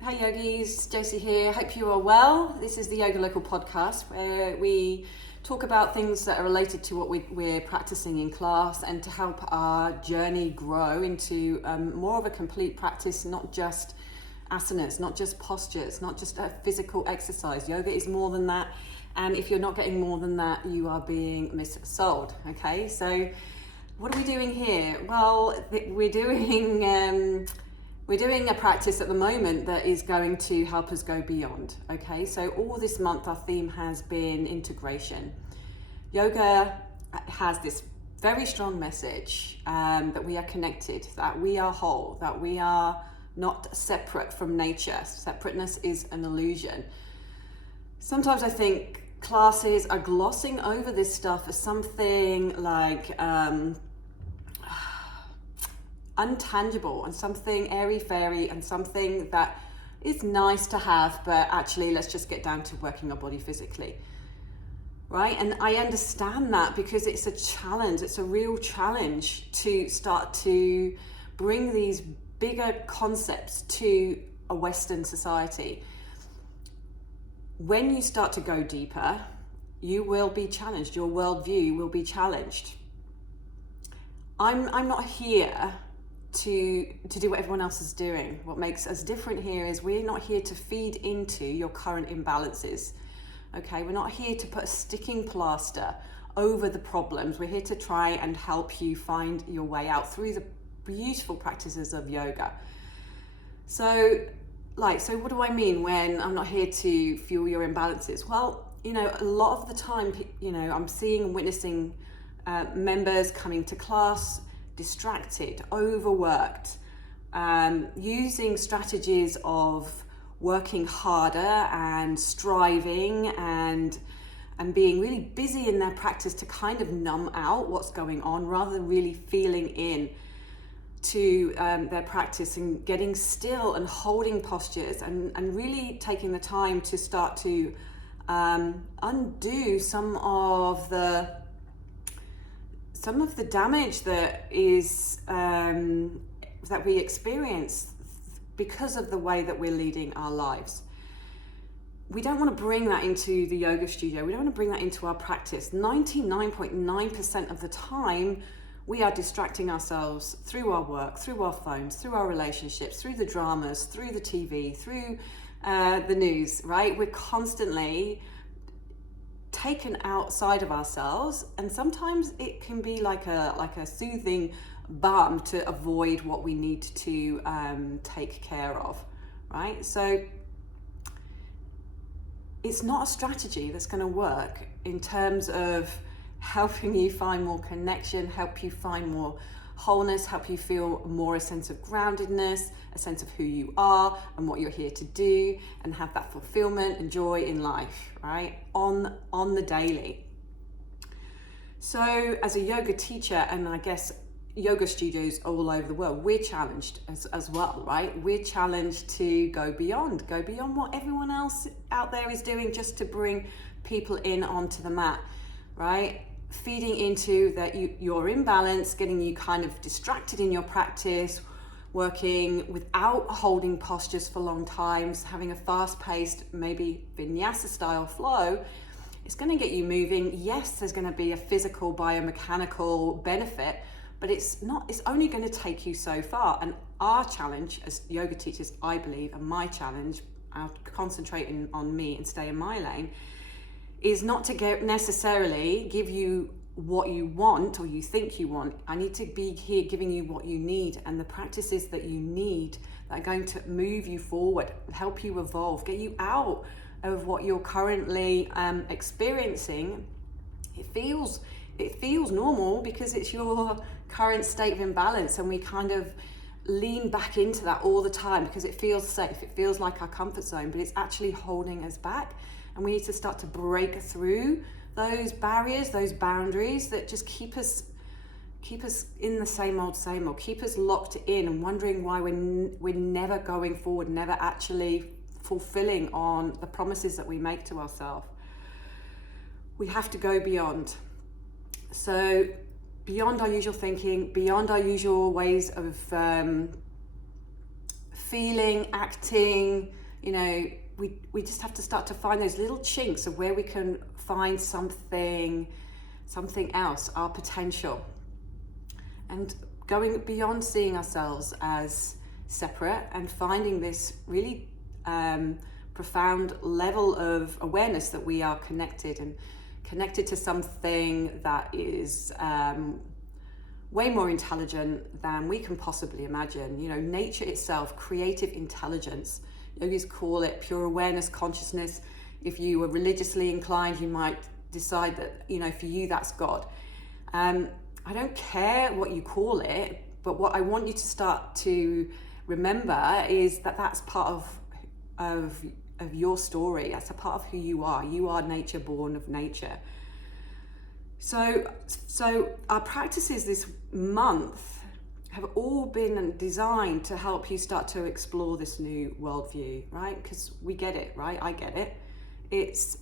Hi yogis, Josie here. Hope you are well. This is the YogaLocal podcast where we talk about things that are related to what we're practicing in class and to help our journey grow into more of a complete practice, not just asanas, not just postures, not just a physical exercise. Yoga is more than that. And if you're not getting more than that, you are being missold. Okay, so what are we doing here? Well, we're doing a practice at the moment that is going to help us go beyond. Okay, so all this month our theme has been integration. Yoga has this very strong message that we are connected, that we are whole, that we are not separate from nature. Separateness is an illusion. Sometimes I think classes are glossing over this stuff as something like untangible and something airy-fairy and something that is nice to have, but actually let's just get down to working our body physically, right? And I understand that because it's a challenge, it's a real challenge to start to bring these bigger concepts to a Western society. When you start to go deeper, you will be challenged, your worldview will be challenged. I'm not here to do what everyone else is doing. What makes us different here is we're not here to feed into your current imbalances. Okay, we're not here to put a sticking plaster over the problems. We're here to try and help you find your way out through the beautiful practices of yoga. So what do I mean when I'm not here to fuel your imbalances? Well, a lot of the time, I'm seeing and witnessing members coming to class distracted, overworked, using strategies of working harder and striving and being really busy in their practice to kind of numb out what's going on rather than really feeling in to their practice and getting still and holding postures and really taking the time to start to undo some of the damage that is that we experience because of the way that we're leading our lives. We don't want to bring that into the yoga studio. We don't want to bring that into our practice. 99.9% of the time, we are distracting ourselves through our work, through our phones, through our relationships, through the dramas, through the TV, through the news, right? We're constantly taken outside of ourselves, and sometimes it can be like a soothing balm to avoid what we need to take care of, right? So it's not a strategy that's going to work in terms of helping you find more connection, help you find more wholeness, help you feel more a sense of groundedness, a sense of who you are and what you're here to do, and have that fulfillment and joy in life, right? On the daily. So as a yoga teacher, and I guess yoga studios all over the world, we're challenged as well, right? We're challenged to go beyond what everyone else out there is doing just to bring people in onto the mat, right? Feeding into that you're in balance, getting you kind of distracted in your practice, working without holding postures for long times, having a fast-paced, maybe vinyasa style flow. It's going to get you moving. Yes, there's going to be a physical, biomechanical benefit, but it's only going to take you so far. And our challenge as yoga teachers, I believe, and my challenge, I'll concentrate on me and stay in my lane, is not to necessarily give you what you want or you think you want. I need to be here giving you what you need and the practices that you need that are going to move you forward, help you evolve, get you out of what you're currently experiencing. It feels normal because it's your current state of imbalance, and we kind of lean back into that all the time because it feels safe, it feels like our comfort zone, but it's actually holding us back. And we need to start to break through those barriers, those boundaries that just keep us in the same old, keep us locked in and wondering why we're never going forward, never actually fulfilling on the promises that we make to ourselves. We have to go beyond. So beyond our usual thinking, beyond our usual ways of feeling, acting, you know, we just have to start to find those little chinks of where we can find something else, our potential. And going beyond seeing ourselves as separate and finding this really profound level of awareness that we are connected, and connected to something that is way more intelligent than we can possibly imagine. You know, nature itself, creative intelligence. Yogis call it pure awareness, consciousness. If you were religiously inclined, you might decide that, you know, for you that's God. I don't care what you call it, but what I want you to start to remember is that that's part of your story. That's a part of who you are. You are nature, born of nature. So our practices this month have all been designed to help you start to explore this new worldview, right? Because we get it, right? I get it. It's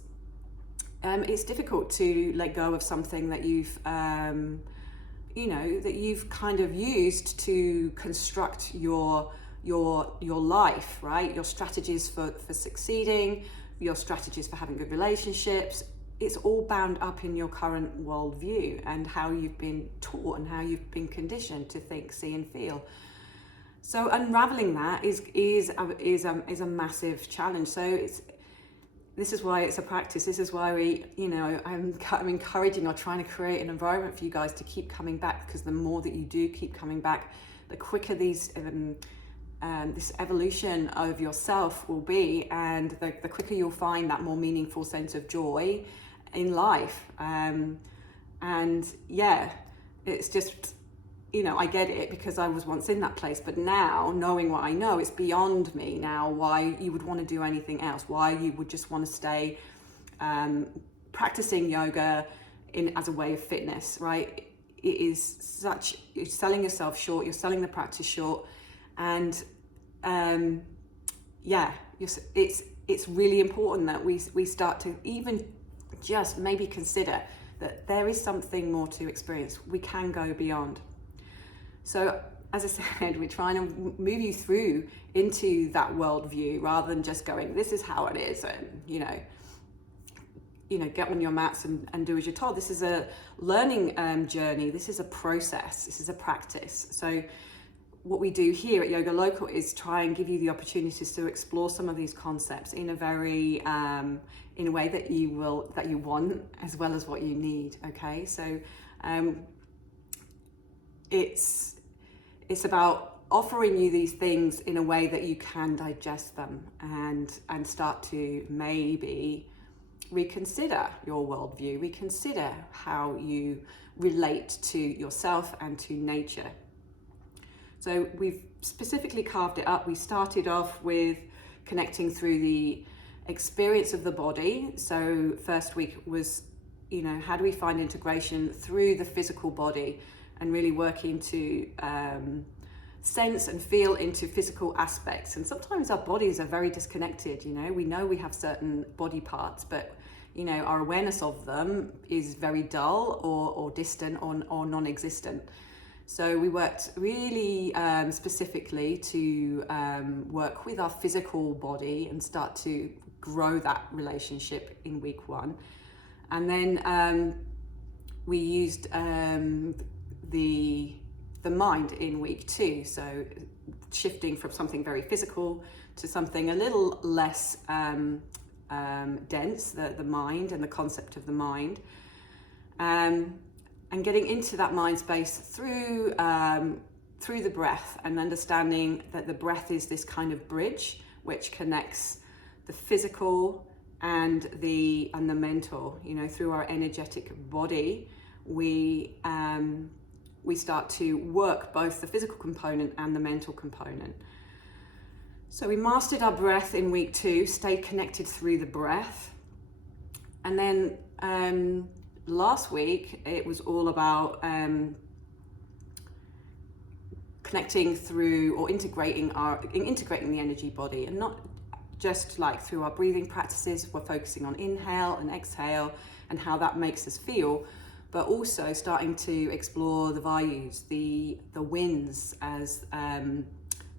difficult to let go of something that you've that you've kind of used to construct your life, right? Your strategies for succeeding, your strategies for having good relationships. It's all bound up in your current worldview and how you've been taught and how you've been conditioned to think, see, and feel. So unraveling that is a massive challenge. So this is why it's a practice. This is why I'm encouraging or trying to create an environment for you guys to keep coming back, because the more that you do keep coming back, the quicker this evolution of yourself will be, and the quicker you'll find that more meaningful sense of joy in life. And yeah, it's just, I get it, because I was once in that place, but now, knowing what I know, it's beyond me now why you would want to do anything else, why you would just want to stay practicing yoga as a way of fitness, right? You're selling yourself short, you're selling the practice short, and it's really important that we start to even just maybe consider that there is something more to experience. We can go beyond. So, as I said, we're trying to move you through into that worldview rather than just going, this is how it is, and get on your mats and do as you're told. This is a learning journey. This is a process. This is a practice. So what we do here at YogaLocal is try and give you the opportunities to explore some of these concepts in a very in a way that you want, as well as what you need. Okay, so it's about offering you these things in a way that you can digest them and start to maybe reconsider your worldview, reconsider how you relate to yourself and to nature. So we've specifically carved it up. We started off with connecting through the experience of the body. So first week was, how do we find integration through the physical body, and really working to sense and feel into physical aspects. And sometimes our bodies are very disconnected. We know we have certain body parts, but our awareness of them is very dull or distant or non-existent. So we worked really specifically to work with our physical body and start to grow that relationship in week 1. And then we used the mind in week 2. So shifting from something very physical to something a little less dense, the mind and the concept of the mind. And getting into that mind space through the breath, and understanding that the breath is this kind of bridge which connects the physical and the mental. Through our energetic body, we start to work both the physical component and the mental component. So we mastered our breath in week 2, stayed connected through the breath, and then last week it was all about connecting through or integrating the energy body, and not just like through our breathing practices. We're focusing on inhale and exhale and how that makes us feel, but also starting to explore the vayus, the winds, as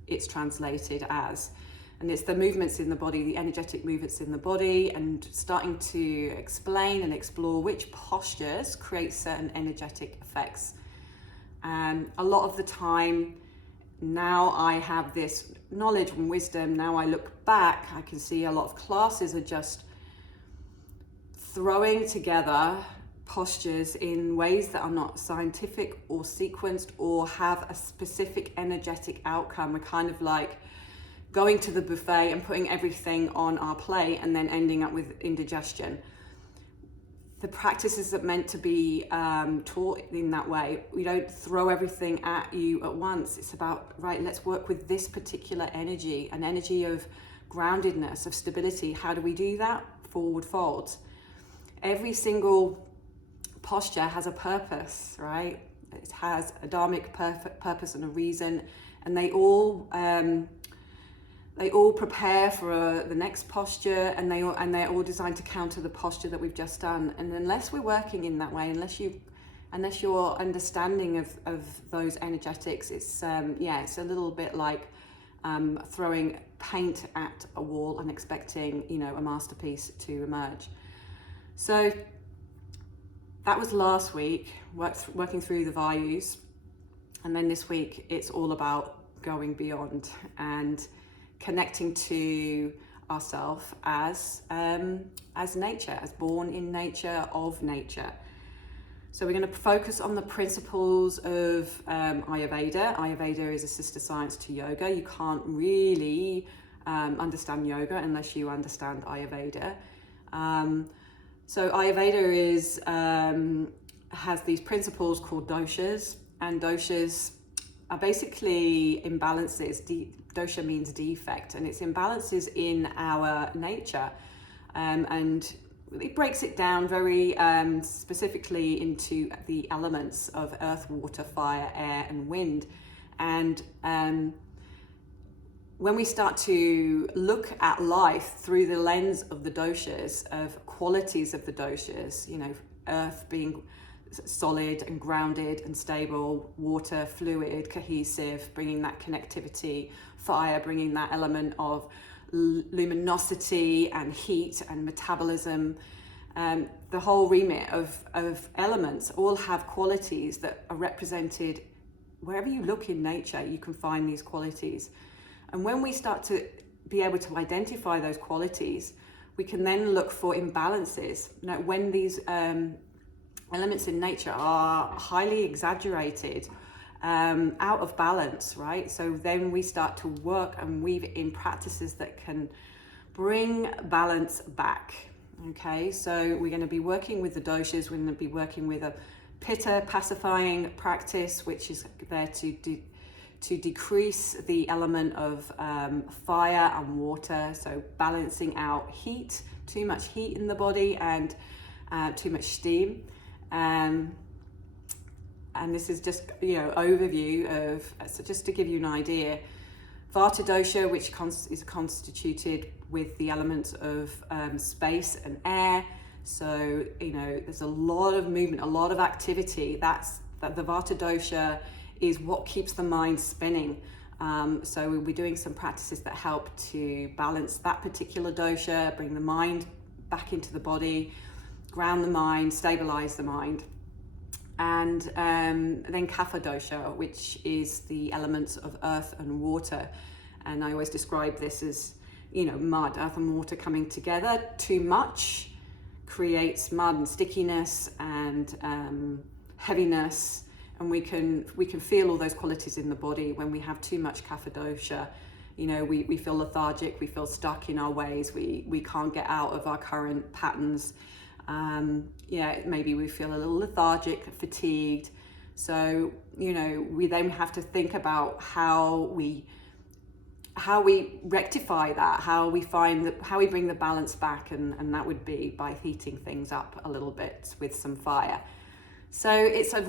it's translated as. And it's the movements in the body, the energetic movements in the body, and starting to explain and explore which postures create certain energetic effects. And a lot of the time, now I have this knowledge and wisdom, now I look back, I can see a lot of classes are just throwing together postures in ways that are not scientific or sequenced or have a specific energetic outcome. We're kind of like going to the buffet and putting everything on our plate and then ending up with indigestion. The practices are meant to be taught in that way. We don't throw everything at you at once. It's about, right, let's work with this particular energy, an energy of groundedness, of stability. How do we do that? Forward folds. Every single posture has a purpose, right? It has a dharmic purpose and a reason, and they all prepare for the next posture, and they're all designed to counter the posture that we've just done. And unless we're working in that way, unless you're understanding of those energetics, it's it's a little bit like throwing paint at a wall and expecting, a masterpiece to emerge. So that was last week, working through the values, and then this week it's all about going beyond and connecting to ourselves as nature, as born in nature, of nature. So we're going to focus on the principles of Ayurveda. Ayurveda is a sister science to yoga. You can't really understand yoga unless you understand Ayurveda. So Ayurveda has these principles called doshas, and doshas are basically imbalances. Dosha means defect, and it's imbalances in our nature, and it breaks it down very specifically into the elements of earth, water, fire, air, and wind. And when we start to look at life through the lens of the doshas, of qualities of the doshas, earth being solid and grounded and stable, water, fluid, cohesive, bringing that connectivity, fire, bringing that element of luminosity and heat and metabolism. The whole remit of elements all have qualities that are represented wherever you look in nature. You can find these qualities. And when we start to be able to identify those qualities, we can then look for imbalances. When these elements in nature are highly exaggerated, out of balance, right? So then we start to work and weave in practices that can bring balance back. Okay, so we're going to be working with the doshas. We're going to be working with a pitta pacifying practice, which is there to decrease the element of fire and water, so balancing out heat, too much heat in the body, and too much steam. And this is just overview of, so just to give you an idea, Vata dosha, which is constituted with the elements of space and air. So there's a lot of movement, a lot of activity. That the Vata dosha is what keeps the mind spinning. So we'll be doing some practices that help to balance that particular dosha, bring the mind back into the body, ground the mind, stabilize the mind. And then Kapha dosha, which is the elements of earth and water. And I always describe this as, mud, earth and water coming together. Too much creates mud and stickiness and heaviness. And we can feel all those qualities in the body. When we have too much Kapha dosha, we feel lethargic, we feel stuck in our ways, we can't get out of our current patterns. Maybe we feel a little lethargic, fatigued. So, we then have to think about how we rectify that, how we bring the balance back, and that would be by heating things up a little bit with some fire. So it's a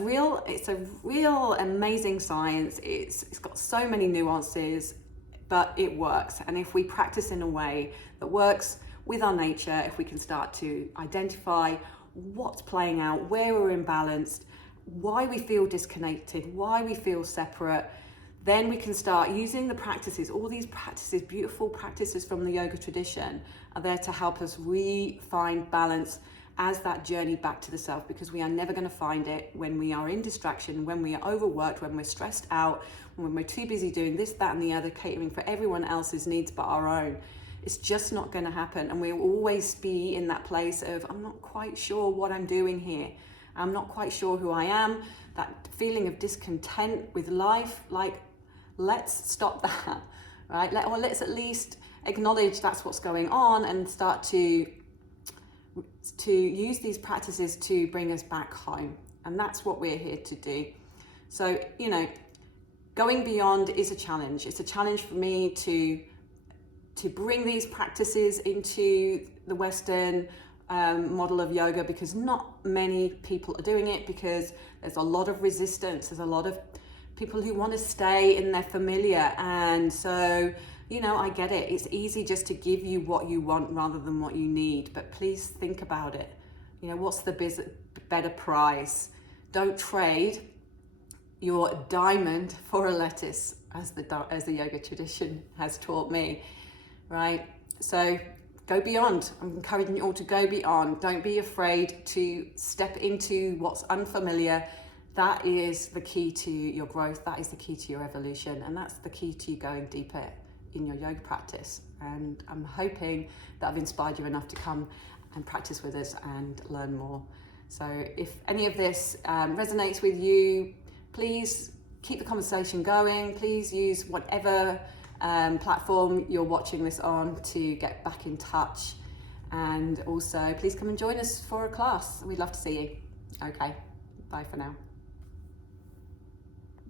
real amazing science. It's got so many nuances, but it works. And if we practice in a way that works with our nature, if we can start to identify what's playing out, where we're imbalanced, why we feel disconnected, why we feel separate, then we can start using the practices. All these practices, beautiful practices from the yoga tradition, are there to help us find balance as that journey back to the self, because we are never going to find it when we are in distraction, when we are overworked, when we're stressed out, when we're too busy doing this, that, and the other, catering for everyone else's needs but our own. It's just not going to happen. And we'll always be in that place of, I'm not quite sure what I'm doing here. I'm not quite sure who I am. That feeling of discontent with life, like, let's stop that, right? Let's at least acknowledge that's what's going on and start to use these practices to bring us back home. And that's what we're here to do. So, going beyond is a challenge. It's a challenge for me to bring these practices into the Western model of yoga, because not many people are doing it, because there's a lot of resistance. There's a lot of people who want to stay in their familiar. And so, I get it. It's easy just to give you what you want rather than what you need. But please think about it. What's the better price? Don't trade your diamond for a lettuce, as the yoga tradition has taught me, right? So go beyond. I'm encouraging you all to go beyond. Don't be afraid to step into what's unfamiliar. That is the key to your growth. That is the key to your evolution. And that's the key to you going deeper in your yoga practice. And I'm hoping that I've inspired you enough to come and practice with us and learn more. So if any of this resonates with you, please keep the conversation going. Please use whatever platform you're watching this on to get back in touch. And also, please come and join us for a class. We'd love to see you. Okay, bye for now.